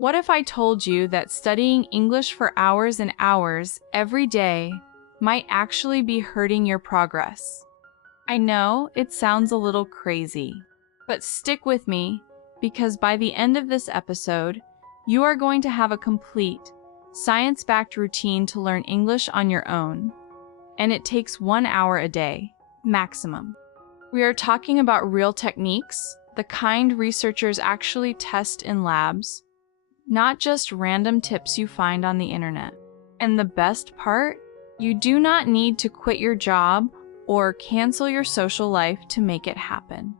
What if I told you that studying English for hours and hours every day might actually be hurting your progress? I know it sounds a little crazy, but stick with me because by the end of this episode, you are going to have a complete, science-backed routine to learn English on your own, and it takes 1 hour a day, maximum. We are talking about real techniques, the kind researchers actually test in labs, not just random tips you find on the internet. And the best part, you do not need to quit your job or cancel your social life to make it happen.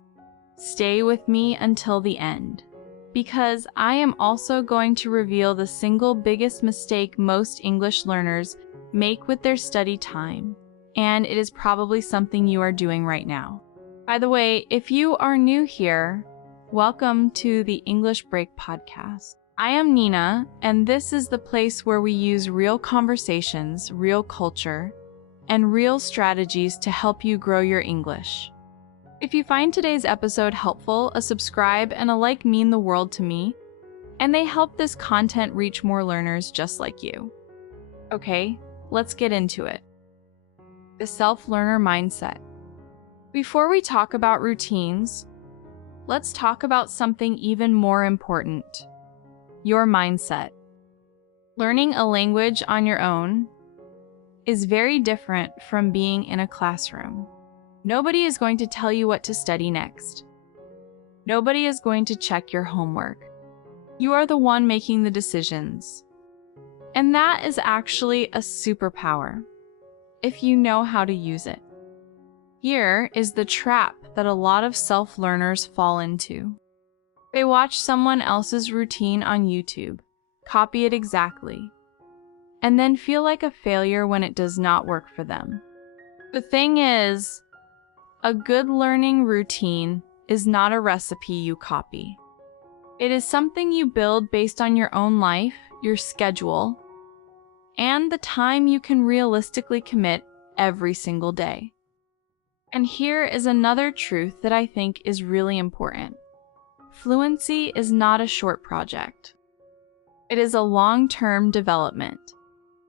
Stay with me until the end, because I am also going to reveal the single biggest mistake most English learners make with their study time, and it is probably something you are doing right now. By the way, if you are new here, welcome to the English Break podcast. I am Nina, and this is the place where we use real conversations, real culture, and real strategies to help you grow your English. If you find today's episode helpful, a subscribe and a like mean the world to me, and they help this content reach more learners just like you. Okay, let's get into it. The self-learner mindset. Before we talk about routines, let's talk about something even more important. Your mindset. Learning a language on your own is very different from being in a classroom. Nobody is going to tell you what to study next. Nobody is going to check your homework. You are the one making the decisions. And that is actually a superpower, if you know how to use it. Here is the trap that a lot of self-learners fall into. They watch someone else's routine on YouTube, copy it exactly, and then feel like a failure when it does not work for them. The thing is, a good learning routine is not a recipe you copy. It is something you build based on your own life, your schedule, and the time you can realistically commit every single day. And here is another truth that I think is really important. Fluency is not a short project. It is a long-term development.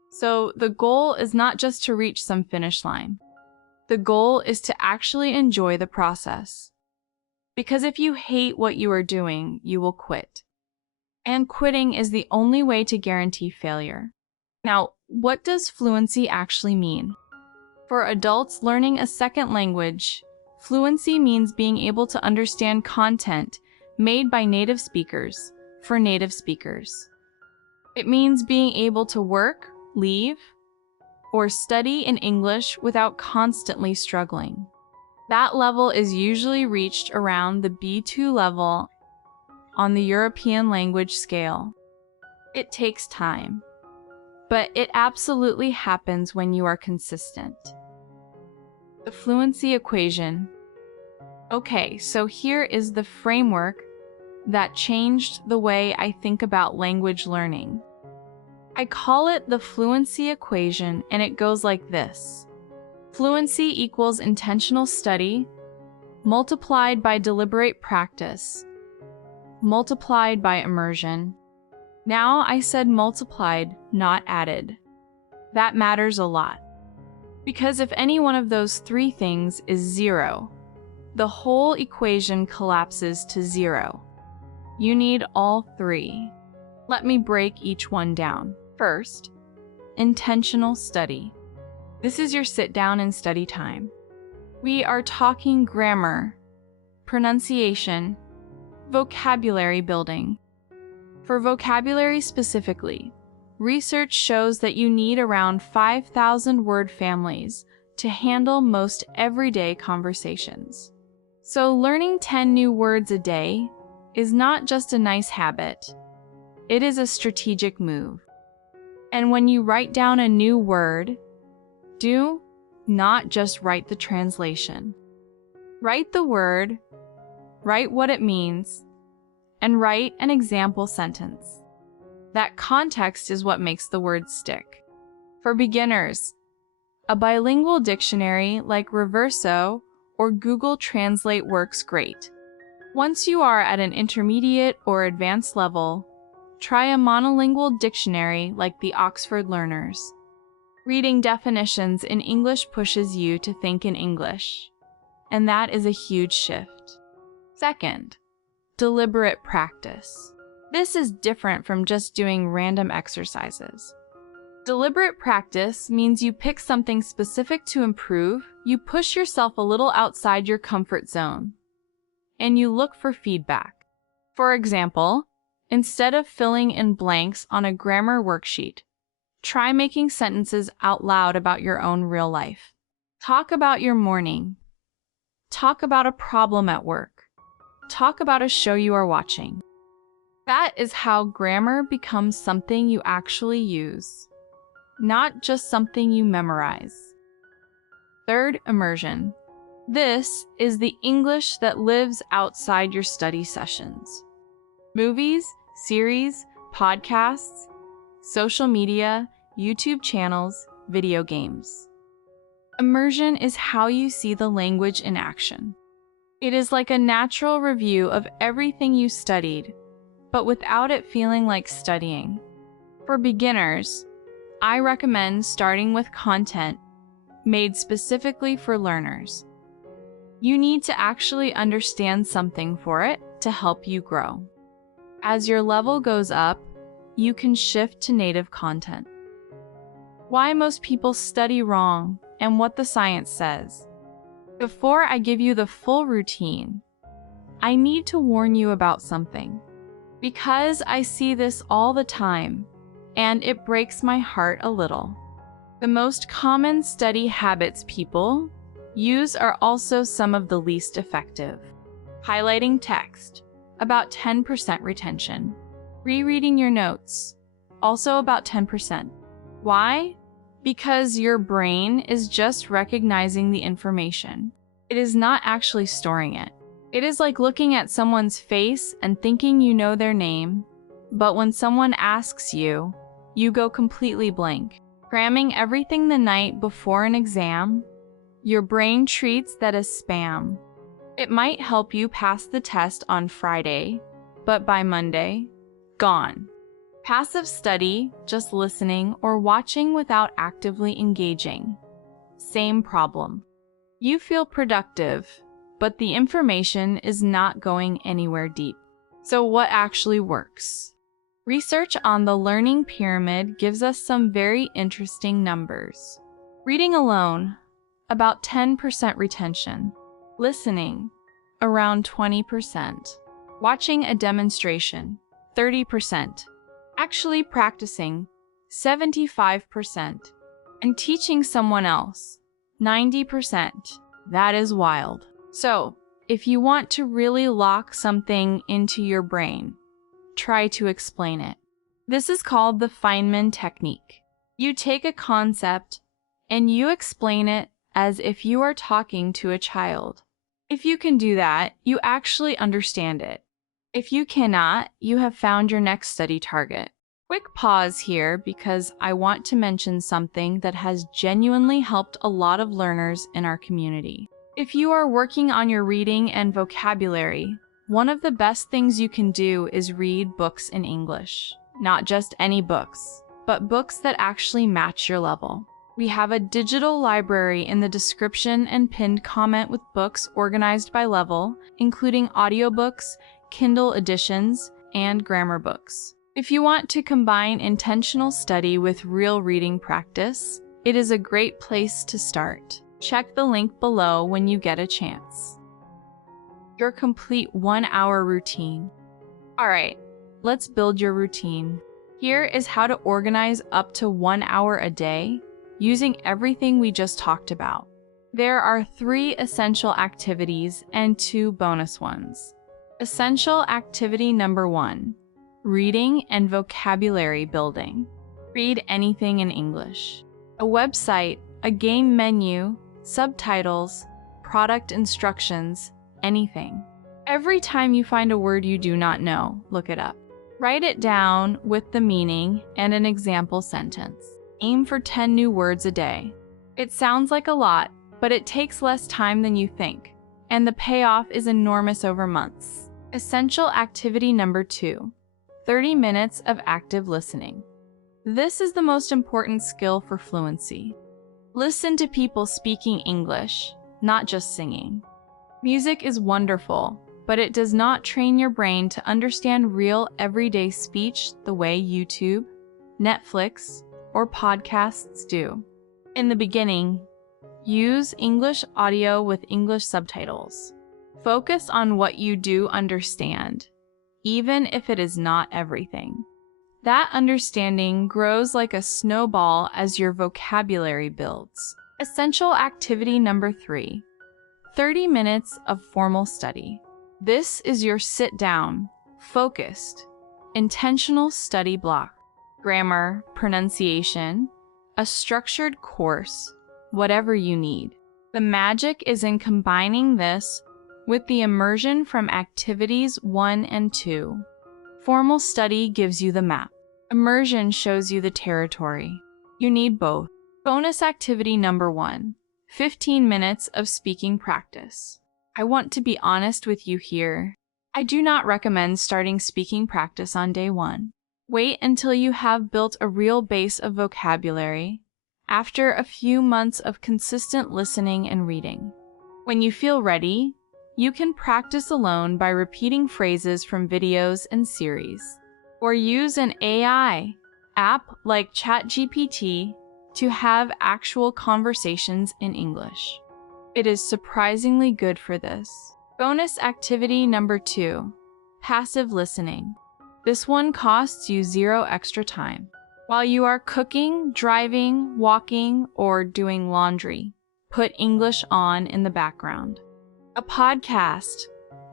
So the goal is not just to reach some finish line. The goal is to actually enjoy the process. Because if you hate what you are doing, you will quit. And quitting is the only way to guarantee failure. Now, what does fluency actually mean? For adults learning a second language, fluency means being able to understand content made by native speakers for native speakers. It means being able to work, leave, or study in English without constantly struggling. That level is usually reached around the B2 level on the European language scale. It takes time, but it absolutely happens when you are consistent. The Fluency Equation. Okay, so here is the framework that changed the way I think about language learning. I call it the Fluency Equation, and it goes like this. Fluency equals intentional study, multiplied by deliberate practice, multiplied by immersion. Now I said multiplied, not added. That matters a lot. Because if any one of those three things is 0, the whole equation collapses to 0. You need all three. Let me break each one down. First, intentional study. This is your sit down and study time. We are talking grammar, pronunciation, vocabulary building. For vocabulary specifically, research shows that you need around 5,000 word families to handle most everyday conversations. So learning 10 new words a day is not just a nice habit, it is a strategic move. And when you write down a new word, do not just write the translation. Write the word, write what it means, and write an example sentence. That context is what makes the word stick. For beginners, a bilingual dictionary like Reverso or Google Translate works great. Once you are at an intermediate or advanced level, Try a monolingual dictionary like the Oxford Learners. Reading definitions in English pushes you to think in English, and that is a huge shift. Second, deliberate practice. This is different from just doing random exercises. Deliberate practice means you pick something specific to improve, you push yourself a little outside your comfort zone, and you look for feedback. For example, instead of filling in blanks on a grammar worksheet, try making sentences out loud about your own real life. Talk about your morning. Talk about a problem at work. Talk about a show you are watching. That is how grammar becomes something you actually use, not just something you memorize. Third, immersion. This is the English that lives outside your study sessions. Movies, series, podcasts, social media, YouTube channels, video games. Immersion is how you see the language in action. It is like a natural review of everything you studied, but without it feeling like studying. For beginners, I recommend starting with content made specifically for learners. You need to actually understand something for it to help you grow. As your level goes up, you can shift to native content. Why most people study wrong and what the science says. Before I give you the full routine, I need to warn you about something. Because I see this all the time, and it breaks my heart a little. The most common study habits people use are also some of the least effective. Highlighting text, about 10% retention. Rereading your notes, also about 10%. Why? Because your brain is just recognizing the information. It is not actually storing it. It is like looking at someone's face and thinking you know their name, but when someone asks you, you go completely blank. Cramming everything the night before an exam, your brain treats that as spam. It might help you pass the test on Friday, but by Monday, gone. Passive study, just listening or watching without actively engaging. Same problem. You feel productive, but the information is not going anywhere deep. So what actually works? Research on the learning pyramid gives us some very interesting numbers. Reading alone, about 10% retention. Listening, around 20%. Watching a demonstration, 30%. Actually practicing, 75%. And teaching someone else, 90%. That is wild. So, if you want to really lock something into your brain, try to explain it. This is called the Feynman technique. You take a concept and you explain it as if you are talking to a child. If you can do that, you actually understand it. If you cannot, you have found your next study target. Quick pause here because I want to mention something that has genuinely helped a lot of learners in our community. If you are working on your reading and vocabulary, one of the best things you can do is read books in English. Not just any books, but books that actually match your level. We have a digital library in the description and pinned comment with books organized by level, including audiobooks, Kindle editions, and grammar books. If you want to combine intentional study with real reading practice, it is a great place to start. Check the link below when you get a chance. Your complete 1-hour routine. Alright, let's build your routine. Here is how to organize up to 1 hour a day using everything we just talked about. There are 3 essential activities and 2 bonus ones. Essential activity number 1, reading and vocabulary building. Read anything in English. A website, a game menu, subtitles, product instructions, anything. Every time you find a word you do not know, look it up. Write it down with the meaning and an example sentence. Aim for 10 new words a day. It sounds like a lot, but it takes less time than you think, and the payoff is enormous over months. Essential activity number 2, 30 minutes of active listening. This is the most important skill for fluency. Listen to people speaking English, not just singing. Music is wonderful, but it does not train your brain to understand real everyday speech the way YouTube, Netflix, or podcasts do. In the beginning, use English audio with English subtitles. Focus on what you do understand, even if it is not everything. That understanding grows like a snowball as your vocabulary builds. Essential activity number 3, 30 minutes of formal study. This is your sit-down, focused, intentional study block. Grammar, pronunciation, a structured course, whatever you need. The magic is in combining this with the immersion from activities 1 and 2. Formal study gives you the map. Immersion shows you the territory. You need both. Bonus activity number 1, 15 minutes of speaking practice. I want to be honest with you here. I do not recommend starting speaking practice on day 1. Wait until you have built a real base of vocabulary after a few months of consistent listening and reading. When you feel ready, you can practice alone by repeating phrases from videos and series, or use an AI app like ChatGPT to have actual conversations in English. It is surprisingly good for this. Bonus activity number 2, passive listening. This one costs you 0 extra time. While you are cooking, driving, walking, or doing laundry, put English on in the background. A podcast,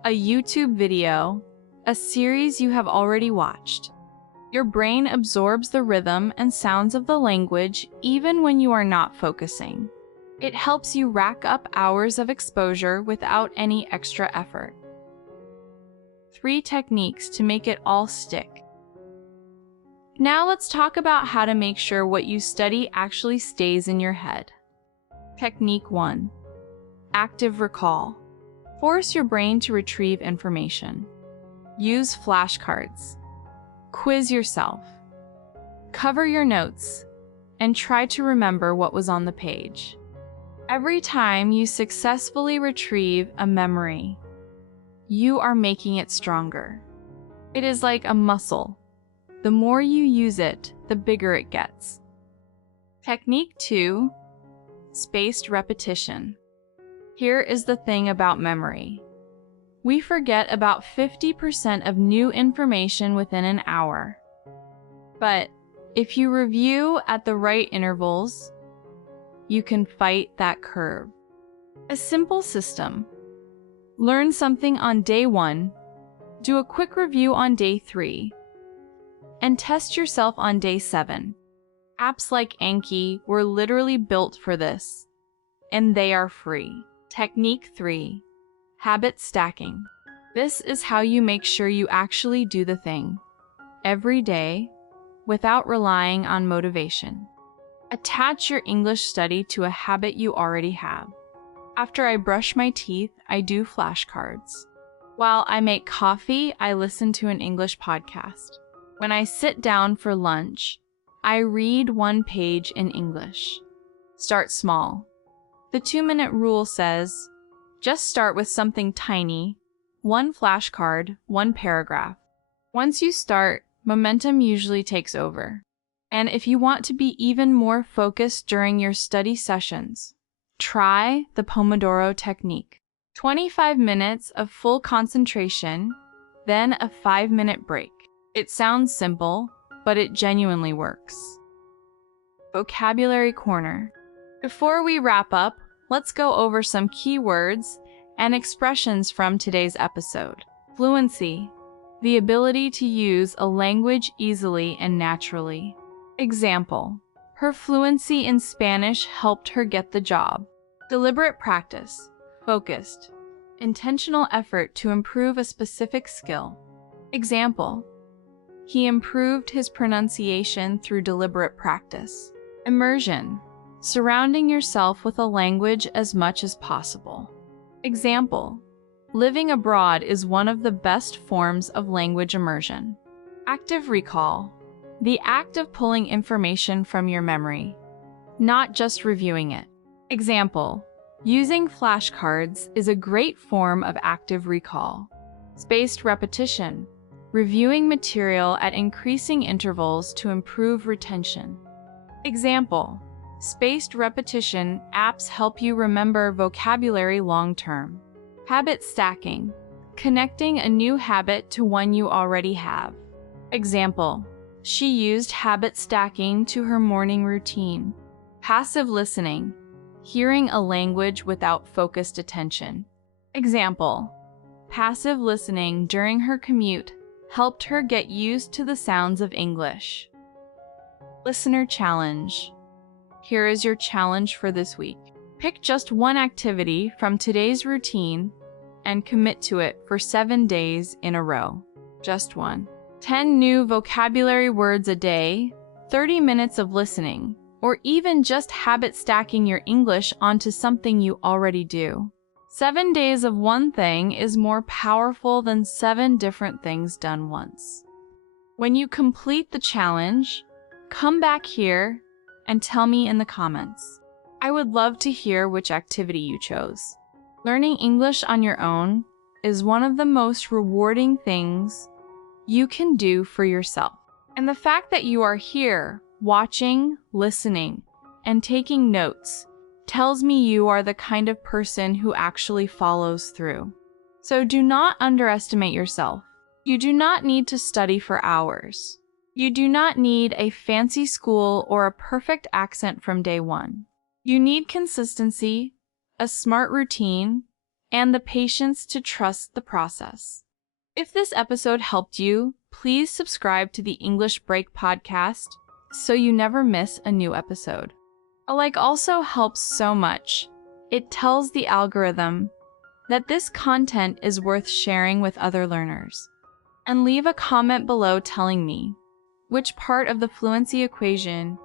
a YouTube video, a series you have already watched. Your brain absorbs the rhythm and sounds of the language even when you are not focusing. It helps you rack up hours of exposure without any extra effort. 3 techniques to make it all stick. Now let's talk about how to make sure what you study actually stays in your head. Technique 1. Active recall. Force your brain to retrieve information. Use flashcards. Quiz yourself. Cover your notes and try to remember what was on the page. Every time you successfully retrieve a memory, you are making it stronger. It is like a muscle. The more you use it, the bigger it gets. Technique 2. Spaced repetition. Here is the thing about memory. We forget about 50% of new information within an hour. But if you review at the right intervals, you can fight that curve. A simple system. Learn something on day 1, do a quick review on day 3, and test yourself on day 7. Apps like Anki were literally built for this, and they are free. Technique 3. Habit stacking. This is how you make sure you actually do the thing every day without relying on motivation. Attach your English study to a habit you already have. After I brush my teeth, I do flashcards. While I make coffee, I listen to an English podcast. When I sit down for lunch, I read 1 page in English. Start small. The 2-minute rule says, just start with something tiny, 1 flashcard, 1 paragraph. Once you start, momentum usually takes over. And if you want to be even more focused during your study sessions, try the Pomodoro technique. 25 minutes of full concentration, then a 5-minute break. It sounds simple, but it genuinely works. Vocabulary Corner. Before we wrap up, let's go over some key words and expressions from today's episode. Fluency. The ability to use a language easily and naturally. Example. Her fluency in Spanish helped her get the job. Deliberate practice. Focused. Intentional effort to improve a specific skill. Example. He improved his pronunciation through deliberate practice. Immersion. Surrounding yourself with a language as much as possible. Example. Living abroad is one of the best forms of language immersion. Active recall. The act of pulling information from your memory, not just reviewing it. Example, using flashcards is a great form of active recall. Spaced repetition. Reviewing material at increasing intervals to improve retention. Example, spaced repetition apps help you remember vocabulary long-term. Habit stacking. Connecting a new habit to one you already have. Example, she used habit stacking to her morning routine. Passive listening. Hearing a language without focused attention. Example, passive listening during her commute helped her get used to the sounds of English. Listener challenge. Here is your challenge for this week. Pick just one activity from today's routine and commit to it for 7 days in a row. Just one. 10 new vocabulary words a day, 30 minutes of listening, or even just habit stacking your English onto something you already do. 7 days of one thing is more powerful than 7 different things done once. When you complete the challenge, come back here and tell me in the comments. I would love to hear which activity you chose. Learning English on your own is one of the most rewarding things you can do for yourself. And the fact that you are here, watching, listening, and taking notes tells me you are the kind of person who actually follows through. So do not underestimate yourself. You do not need to study for hours. You do not need a fancy school or a perfect accent from day one. You need consistency, a smart routine, and the patience to trust the process. If this episode helped you, please subscribe to the English Break podcast so you never miss a new episode. A like also helps so much. It tells the algorithm that this content is worth sharing with other learners. And leave a comment below telling me, which part of the fluency equation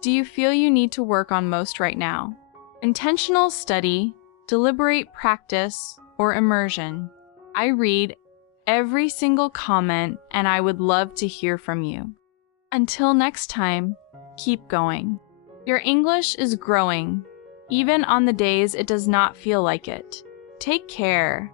do you feel you need to work on most right now? Intentional study, deliberate practice, or immersion? I read every single comment and I would love to hear from you. Until next time, keep going. Your English is growing, even on the days it does not feel like it. Take care.